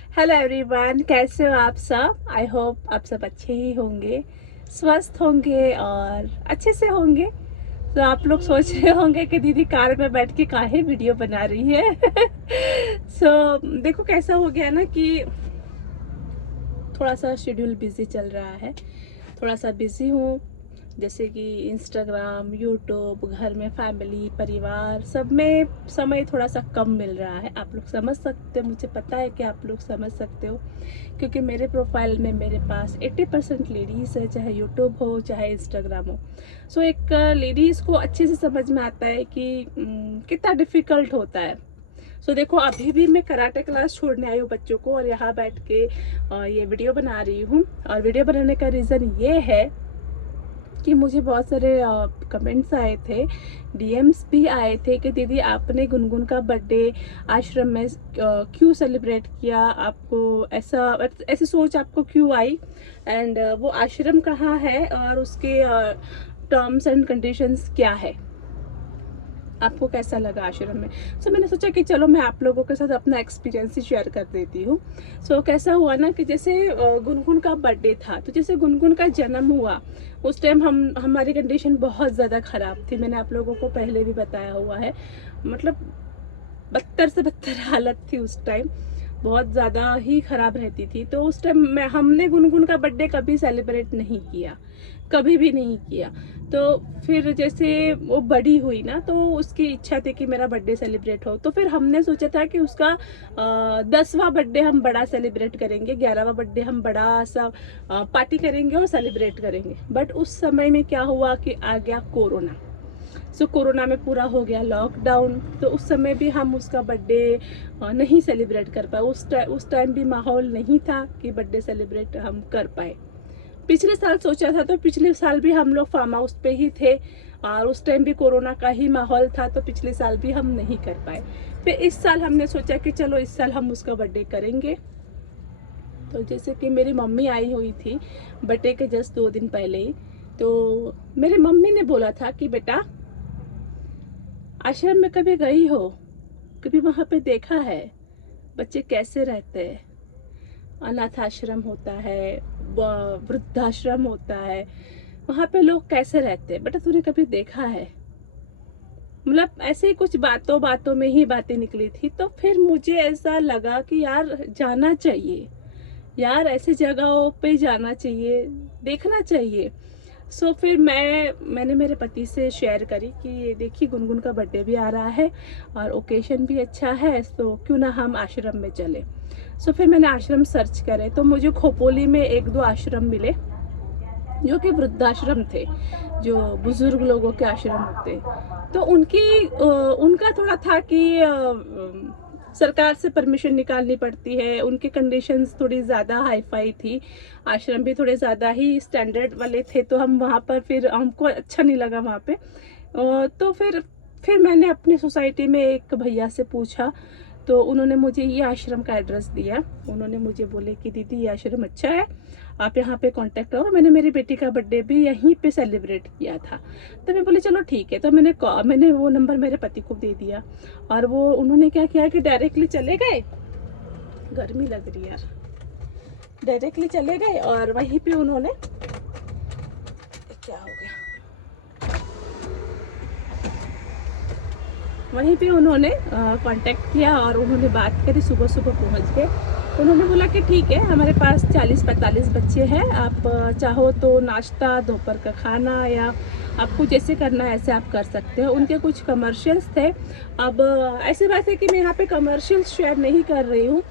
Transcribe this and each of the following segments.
Hello everyone, कैसे हो आप सब। आई होप आप सब अच्छे ही होंगे, स्वस्थ होंगे और अच्छे से होंगे। तो आप लोग सोच रहे होंगे कि दीदी कार में बैठ के काहे वीडियो बना रही है। देखो कैसा हो गया ना कि थोड़ा सा शेड्यूल बिजी चल रहा है, थोड़ा सा बिजी हूँ। जैसे कि इंस्टाग्राम, यूट्यूब, घर में फैमिली, परिवार, सब में समय थोड़ा सा कम मिल रहा है। आप लोग समझ सकते हो, मुझे पता है कि आप लोग समझ सकते हो, क्योंकि मेरे प्रोफाइल में मेरे पास 80% लेडीज़ है, चाहे यूट्यूब हो चाहे इंस्टाग्राम हो। सो एक लेडीज़ को अच्छे से समझ में आता है कि कितना डिफ़िकल्ट होता है। देखो अभी भी मैं कराटे क्लास छोड़ने आई हूँ बच्चों को, और यहाँ बैठ के ये वीडियो बना रही हूँ। और वीडियो बनाने का रीज़न ये है कि मुझे बहुत सारे कमेंट्स आए थे, डीएम्स भी आए थे कि दीदी आपने गुनगुन का बर्थडे आश्रम में क्यों सेलिब्रेट किया, आपको ऐसी सोच आपको क्यों आई, एंड वो आश्रम कहाँ है और उसके टर्म्स एंड कंडीशंस क्या है, आपको कैसा लगा आश्रम में। मैंने सोचा कि चलो मैं आप लोगों के साथ अपना एक्सपीरियंस ही शेयर कर देती हूँ। कैसा हुआ ना कि जैसे गुनगुन का बर्थडे था, तो जैसे गुनगुन का जन्म हुआ उस टाइम हमारी कंडीशन बहुत ज़्यादा ख़राब थी। मैंने आप लोगों को पहले भी बताया हुआ है, मतलब बदतर से बदतर हालत थी उस टाइम, बहुत ज़्यादा ही ख़राब रहती थी। तो उस टाइम हमने गुनगुन का बर्थडे कभी सेलिब्रेट नहीं किया, कभी भी नहीं किया। तो फिर जैसे वो बड़ी हुई ना, तो उसकी इच्छा थी कि मेरा बर्थडे सेलिब्रेट हो। तो फिर हमने सोचा था कि उसका 10वां बर्थडे हम बड़ा सेलिब्रेट करेंगे, 11वां बर्थडे हम बड़ा सा पार्टी करेंगे और सेलिब्रेट करेंगे। बट उस समय में क्या हुआ कि आ गया कोरोना। कोरोना में पूरा हो गया लॉकडाउन। तो उस समय भी हम उसका बर्थडे नहीं सेलिब्रेट कर पाए। उस टाइम भी माहौल नहीं था कि बर्थडे सेलिब्रेट हम कर पाए। पिछले साल सोचा था, तो पिछले साल भी हम लोग फार्म हाउस पे ही थे और उस टाइम भी कोरोना का ही माहौल था, तो पिछले साल भी हम नहीं कर पाए। फिर इस साल हमने सोचा कि चलो इस साल हम उसका बर्थडे करेंगे। तो जैसे कि मेरी मम्मी आई हुई थी बर्थडे के जस्ट 2 दिन पहले ही, तो मेरी मम्मी ने बोला था कि बेटा आश्रम में कभी गई हो, कभी वहाँ पे देखा है बच्चे कैसे रहते हैं, अनाथ आश्रम होता है, वृद्धाश्रम होता है, वहाँ पे लोग कैसे रहते हैं बेटा, तूने कभी देखा है। मतलब ऐसे ही कुछ बातों बातों में ही बातें निकली थी। तो फिर मुझे ऐसा लगा कि यार जाना चाहिए, यार ऐसी जगहों पे जाना चाहिए, देखना चाहिए। फिर मैंने मेरे पति से शेयर करी कि देखिए गुनगुन का बर्थडे भी आ रहा है और ओकेशन भी अच्छा है, तो क्यों ना हम आश्रम में चले। फिर मैंने आश्रम सर्च करे, तो मुझे खोपोली में 1-2 आश्रम मिले जो कि वृद्धाश्रम थे, जो बुजुर्ग लोगों के आश्रम होते। तो उनका थोड़ा था कि सरकार से परमिशन निकालनी पड़ती है, उनकी कंडीशंस थोड़ी ज़्यादा हाई फाई थी, आश्रम भी थोड़े ज़्यादा ही स्टैंडर्ड वाले थे। तो हम वहाँ पर, फिर हमको अच्छा नहीं लगा वहाँ पे। तो फिर मैंने अपनी सोसाइटी में एक भैया से पूछा, तो उन्होंने मुझे ये आश्रम का एड्रेस दिया। उन्होंने मुझे बोले कि दीदी ये आश्रम अच्छा है, आप यहाँ पे कांटेक्ट करो। मैंने मेरी बेटी का बर्थडे भी यहीं पे सेलिब्रेट किया था। तो मैं बोली चलो ठीक है। तो मैंने वो नंबर मेरे पति को दे दिया, और वो उन्होंने क्या किया कि डायरेक्टली चले गए, गर्मी लग रही है यार, डायरेक्टली चले गए और वहीं पे उन्होंने, क्या हो गया, वहीं पे उन्होंने कांटेक्ट किया और उन्होंने बात करी। सुबह सुबह पहुंच गए। उन्होंने बोला कि ठीक है, हमारे पास 40-45 बच्चे हैं, आप चाहो तो नाश्ता, दोपहर का खाना, या आपको जैसे करना है ऐसे आप कर सकते हो। उनके कुछ कमर्शियल्स थे। अब ऐसी बात है कि मैं यहाँ पे कमर्शियल्स शेयर नहीं कर रही हूँ,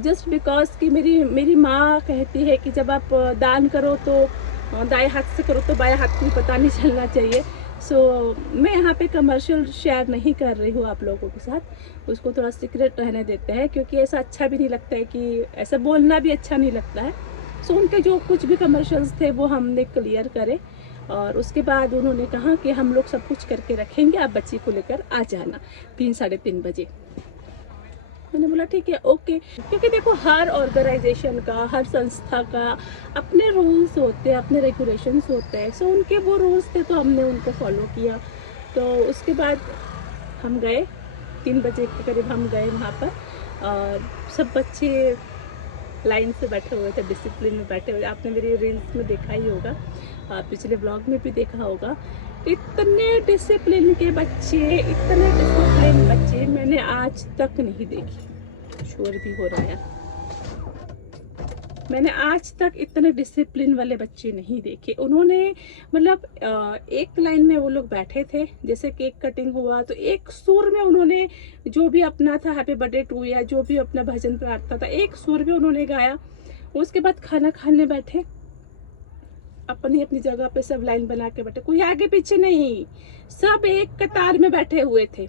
जस्ट बिकॉज कि मेरी माँ कहती है कि जब आप दान करो तो दाएं हाथ से करो, तो बाएं हाथ को भी पता नहीं चलना चाहिए। मैं यहाँ पे कमर्शियल शेयर नहीं कर रही हूँ आप लोगों के साथ, उसको थोड़ा सीक्रेट रहने देते हैं, क्योंकि ऐसा अच्छा भी नहीं लगता है, कि ऐसा बोलना भी अच्छा नहीं लगता है। उनके जो कुछ भी कमर्शियल्स थे वो हमने क्लियर करे, और उसके बाद उन्होंने कहा कि हम लोग सब कुछ करके रखेंगे, आप बच्ची को लेकर आ जाना 3-3:30 बजे। मैंने बोला ठीक है, ओके। क्योंकि देखो हर ऑर्गेनाइजेशन का, हर संस्था का अपने रूल्स होते हैं, अपने रेगुलेशंस होते हैं। उनके वो रूल्स थे, तो हमने उनको फॉलो किया। तो उसके बाद हम गए, 3 बजे के करीब हम गए वहाँ पर, और सब बच्चे लाइन से बैठे हुए थे, डिसिप्लिन में बैठे हुए। आपने मेरी रील्स में देखा ही होगा, पिछले ब्लॉग में भी देखा होगा। इतने डिसिप्लिन के बच्चे, इतने डिसिप्लिन बच्चे मैंने आज तक नहीं देखे। शोर भी हो रहा है। मैंने आज तक इतने डिसिप्लिन वाले बच्चे नहीं देखे। उन्होंने मतलब एक लाइन में वो लोग बैठे थे, जैसे केक कटिंग हुआ तो एक सुर में उन्होंने जो भी अपना था, हैप्पी बर्थडे टू या जो भी अपना भजन प्रार्थना था, एक सुर में उन्होंने गाया। उसके बाद खाना खाने बैठे, अपनी अपनी जगह पे सब लाइन बना के बैठे, कोई आगे पीछे नहीं, सब एक कतार में बैठे हुए थे।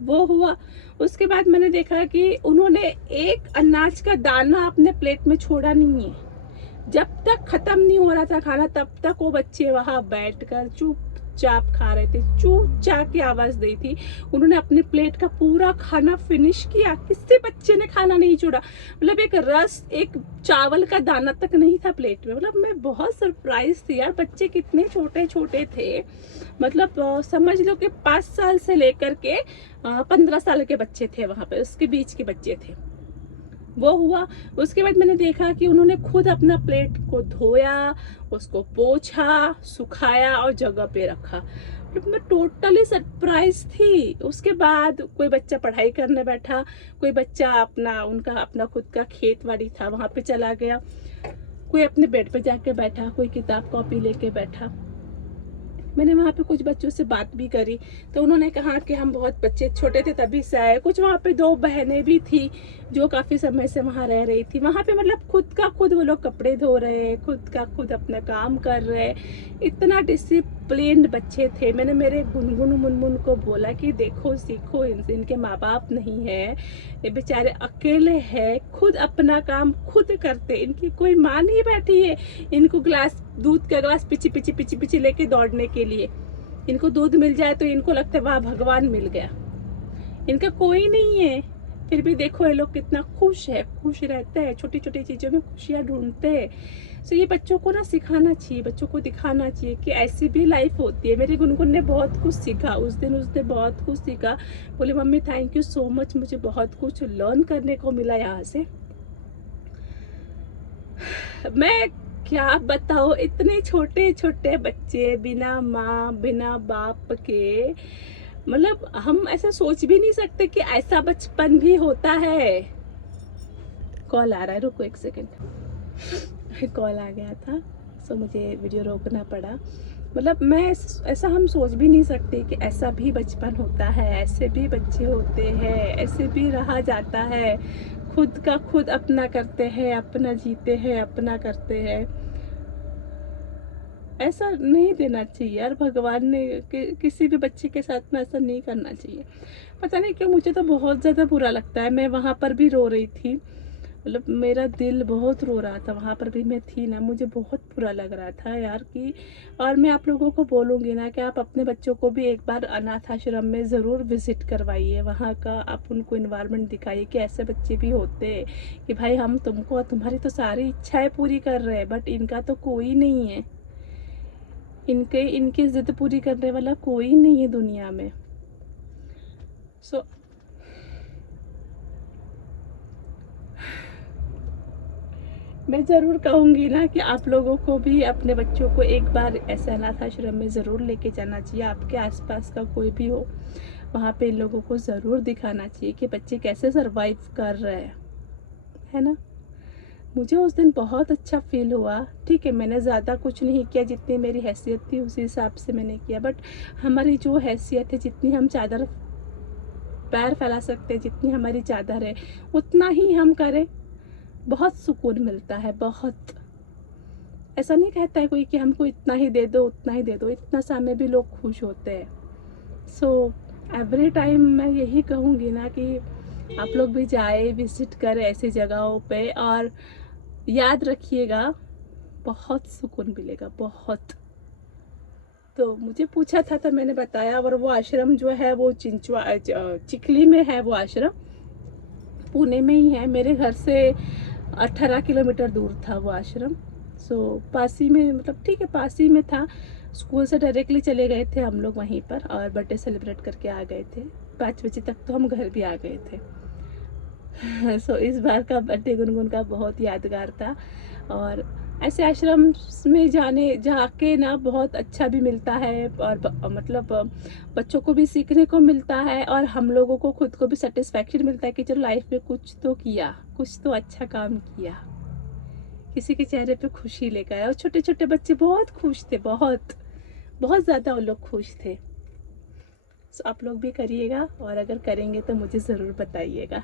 वो हुआ। उसके बाद मैंने देखा कि उन्होंने एक अनाज का दाना अपने प्लेट में छोड़ा नहीं है। जब तक खत्म नहीं हो रहा था खाना, तब तक वो बच्चे वहां बैठकर चुपचाप खा रहे थे, चुपचाप की आवाज दी थी। उन्होंने अपने प्लेट का पूरा खाना फिनिश किया, किसी बच्चे ने खाना नहीं छोड़ा। मतलब एक रस, एक चावल का दाना तक नहीं था प्लेट में। मतलब मैं बहुत सरप्राइज थी यार, बच्चे कितने छोटे छोटे थे। मतलब समझ लो कि 5 साल से लेकर के 15 साल के बच्चे थे वहां पे, उसके बीच के बच्चे थे। वो हुआ। उसके बाद मैंने देखा कि उन्होंने खुद अपना प्लेट को धोया, उसको पोंछा, सुखाया और जगह पे रखा। मैं टोटली सरप्राइज थी। उसके बाद कोई बच्चा पढ़ाई करने बैठा, कोई बच्चा उनका अपना खुद का खेत बाड़ी था वहां पे चला गया, कोई अपने बेड पे जाके बैठा, कोई किताब कॉपी लेके बैठा। मैंने वहाँ पे कुछ बच्चों से बात भी करी तो उन्होंने कहा कि हम बहुत बच्चे छोटे थे तभी से आए। कुछ वहाँ पे 2 बहनें भी थी जो काफ़ी समय से वहाँ रह रही थी। वहाँ पे मतलब खुद का खुद वो लोग कपड़े धो रहे, खुद का खुद अपना काम कर रहे। इतना डिसिप्लिन्ड बच्चे थे। मैंने मेरे गुनगुन मुनमुन को बोला कि देखो सीखो, इनके माँ बाप नहीं है, ये बेचारे अकेले हैं, खुद अपना काम खुद करते, इनकी कोई माँ नहीं बैठी है इनको दूध का गिलास पीछे पीछे पीछे पीछे लेके दौड़ने के लिए। इनको दूध मिल जाए तो इनको लगता है वाह भगवान मिल गया। इनका कोई नहीं है, फिर भी देखो ये लोग कितना खुश रहते हैं, छोटी छोटी चीजों में खुशियां ढूंढते हैं। तो ये बच्चों को ना सिखाना चाहिए, बच्चों को दिखाना चाहिए कि ऐसी भी लाइफ होती है। मेरे गुनगुन ने बहुत कुछ सीखा उस दिन, उसने बहुत कुछ सीखा। बोले mummy thank you so much, मुझे बहुत कुछ लर्न करने को मिला यहाँ से। मैं क्या बताओ, इतने छोटे छोटे बच्चे बिना माँ बिना बाप के, मतलब हम ऐसा सोच भी नहीं सकते कि ऐसा बचपन भी होता है। कॉल आ रहा है, रुको 1 सेकंड। कॉल आ गया था सो मुझे वीडियो रोकना पड़ा। मतलब मैं ऐसा हम सोच भी नहीं सकते कि ऐसा भी बचपन होता है, ऐसे भी बच्चे होते हैं, ऐसे भी रहा जाता है। खुद का खुद अपना करते हैं, अपना जीते हैं, अपना करते हैं। ऐसा नहीं देना चाहिए यार, भगवान ने किसी भी बच्चे के साथ में ऐसा नहीं करना चाहिए। पता नहीं क्यों मुझे तो बहुत ज़्यादा बुरा लगता है। मैं वहाँ पर भी रो रही थी, मतलब मेरा दिल बहुत रो रहा था। वहाँ पर भी मैं थी ना, मुझे बहुत बुरा लग रहा था यार कि। और मैं आप लोगों को बोलूँगी ना कि आप अपने बच्चों को भी एक बार अनाथ आश्रम में ज़रूर विज़िट करवाइए। वहाँ का आप उनको इन्वायरमेंट दिखाइए कि ऐसे बच्चे भी होते हैं कि भाई हम तुमको, तुम्हारी तो सारी इच्छाएं पूरी कर रहे हैं बट इनका तो कोई नहीं है, इनकी ज़िद पूरी करने वाला कोई नहीं है दुनिया में। सो मैं ज़रूर कहूँगी ना कि आप लोगों को भी अपने बच्चों को एक बार ऐसे अनाथ आश्रम में ज़रूर लेके जाना चाहिए। आपके आसपास का कोई भी हो, वहाँ पे इन लोगों को ज़रूर दिखाना चाहिए कि बच्चे कैसे सरवाइव कर रहे हैं, है ना। मुझे उस दिन बहुत अच्छा फील हुआ। ठीक है, मैंने ज़्यादा कुछ नहीं किया, जितनी मेरी हैसियत थी उसी हिसाब से मैंने किया। बट हमारी जो हैसियत है, जितनी हम चादर पैर फैला सकते हैं, जितनी हमारी चादर है उतना ही हम करें, बहुत सुकून मिलता है। बहुत ऐसा नहीं कहता है कोई कि हमको इतना ही दे दो उतना ही दे दो, इतना सा में भी लोग खुश होते हैं। सो एवरी टाइम मैं यही कहूँगी ना कि आप लोग भी जाए, विजिट करें ऐसी जगहों पे, और याद रखिएगा बहुत सुकून मिलेगा, बहुत। तो मुझे पूछा था तो मैंने बताया। और वो आश्रम जो है वो चिखली में है। वो आश्रम पुणे में ही है, मेरे घर से 18 किलोमीटर दूर था वो आश्रम। सो पास ही में, मतलब ठीक है पास ही में था। स्कूल से डायरेक्टली चले गए थे हम लोग वहीं पर और बर्थडे सेलिब्रेट करके आ गए थे। 5 बजे तक तो हम घर भी आ गए थे। सो इस बार का बर्थडे गुनगुन का बहुत यादगार था। और ऐसे आश्रम में जाके ना बहुत अच्छा भी मिलता है, और मतलब बच्चों को भी सीखने को मिलता है, और हम लोगों को खुद को भी सेटिस्फेक्शन मिलता है कि चलो लाइफ में कुछ तो किया, कुछ तो अच्छा काम किया। किसी के चेहरे पे खुशी लेकर आया। और छोटे छोटे बच्चे बहुत खुश थे, बहुत बहुत ज़्यादा वो लोग खुश थे। सो आप लोग भी करिएगा, और अगर करेंगे तो मुझे ज़रूर बताइएगा।